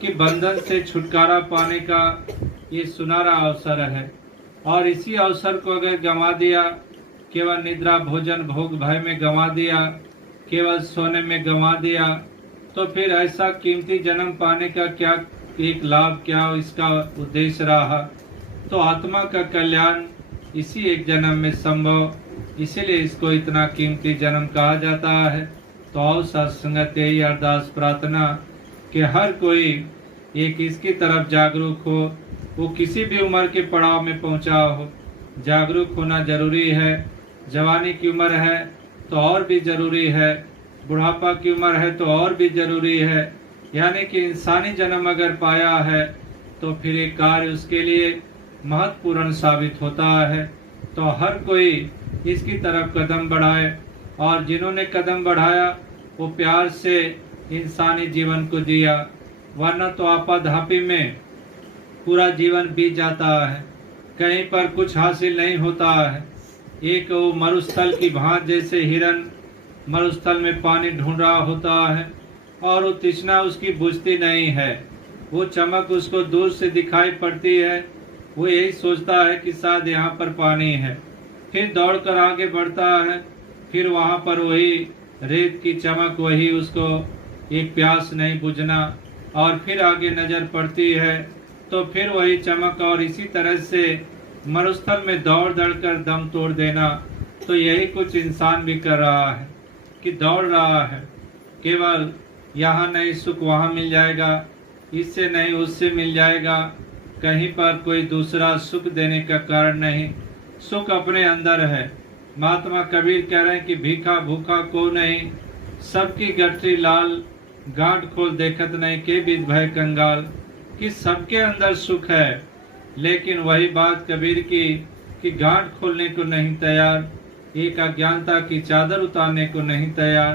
कि बंधन से छुटकारा पाने का ये सुनहरा अवसर है। और इसी अवसर को अगर गंवा दिया, केवल निद्रा भोजन भोग भय में गंवा दिया, केवल सोने में गंवा दिया, तो फिर ऐसा कीमती जन्म पाने का क्या एक लाभ, क्या इसका उद्देश्य रहा। तो आत्मा का कल्याण इसी एक जन्म में संभव, इसीलिए इसको इतना कीमती जन्म कहा जाता है। तो और सत्संगत यही अरदास प्रार्थना कि हर कोई एक इसकी तरफ जागरूक हो, वो किसी भी उम्र के पड़ाव में पहुंचा हो। जागरूक होना जरूरी है। जवानी की उम्र है तो और भी जरूरी है, बुढ़ापा की उम्र है तो और भी जरूरी है। यानी कि इंसानी जन्म अगर पाया है तो फिर एक कार्य उसके लिए महत्वपूर्ण साबित होता है। तो हर कोई इसकी तरफ कदम बढ़ाए, और जिन्होंने कदम बढ़ाया वो प्यार से इंसानी जीवन को जिया, वरना तो आपाधापी में पूरा जीवन बीत जाता है, कहीं पर कुछ हासिल नहीं होता है। एक वो मरुस्थल की भांति जैसे हिरन मरुस्थल में पानी ढूंढ रहा होता है और वो तृष्णा उसकी बुझती नहीं है। वो चमक उसको दूर से दिखाई पड़ती है, वो यही सोचता है कि शायद यहाँ पर पानी है, फिर दौड़कर आगे बढ़ता है, फिर वहाँ पर वही रेत की चमक, वही उसको एक प्यास नहीं बुझना, और फिर आगे नजर पड़ती है तो फिर वही चमक, और इसी तरह से मरुस्थल में दौड़ दौड़ कर दम तोड़ देना। तो यही कुछ इंसान भी कर रहा है कि दौड़ रहा है, केवल यहाँ नहीं सुख वहाँ मिल जाएगा, इससे नहीं उससे मिल जाएगा, कहीं पर कोई दूसरा सुख देने का कारण नहीं, सुख अपने अंदर है। महात्मा कबीर कह रहे हैं कि भीखा भूखा को नहीं, सबकी गठरी लाल, गांठ खोल देखत नहीं के बीच भय कंगाल। कि सबके अंदर सुख है, लेकिन वही बात कबीर की कि गांठ खोलने को नहीं तैयार, एक अज्ञानता की चादर उतारने को नहीं तैयार।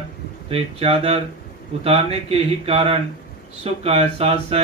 तो एक चादर उतारने के ही कारण सुख का एहसास है।